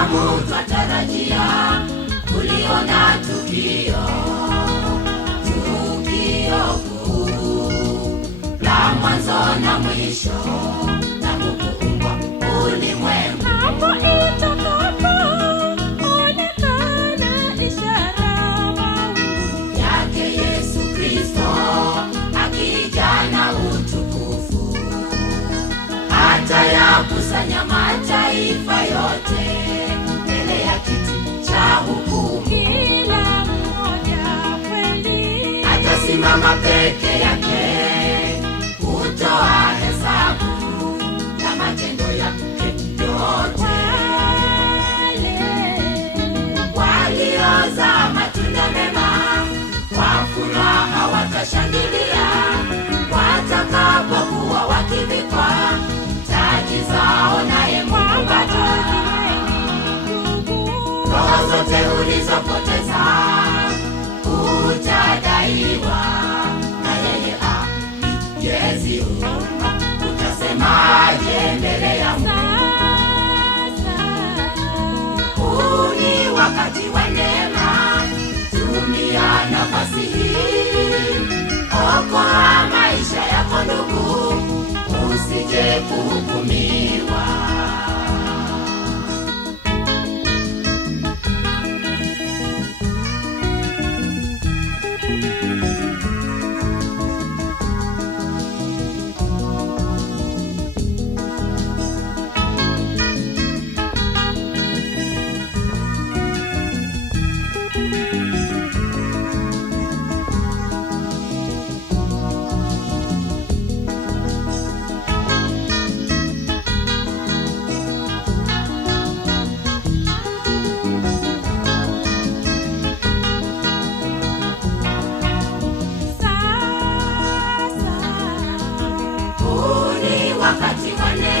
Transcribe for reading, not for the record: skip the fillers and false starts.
Wanadamu twatarajia kuliona tukio kuu la mwanzo na mwisho, tangu kuumbwa ulimwengu. Hapo itakapoonekana ishara mawinguni yake Yesu Kristo akija na utukufu, atayakusanya mataifa yote mbele ya kiti cha hukumu. kila mmoja kweli Atasimama peke yake kutoa hesabu ya matendo yake yote. Waliozaa matunda mema kwa furaha watashangilia, watakapokuwa wakivikwa taji zao naye Mungu Baba. Roho zote ulizopoteza utadaiwa na yeye aliyeziumba. Utasemaje mbele ya Mungu? Huu ni wakati wa neema, tumia nafasi hii. Okoa maisha yako ndugu, usije kuhukumiwa. Wakati wa neema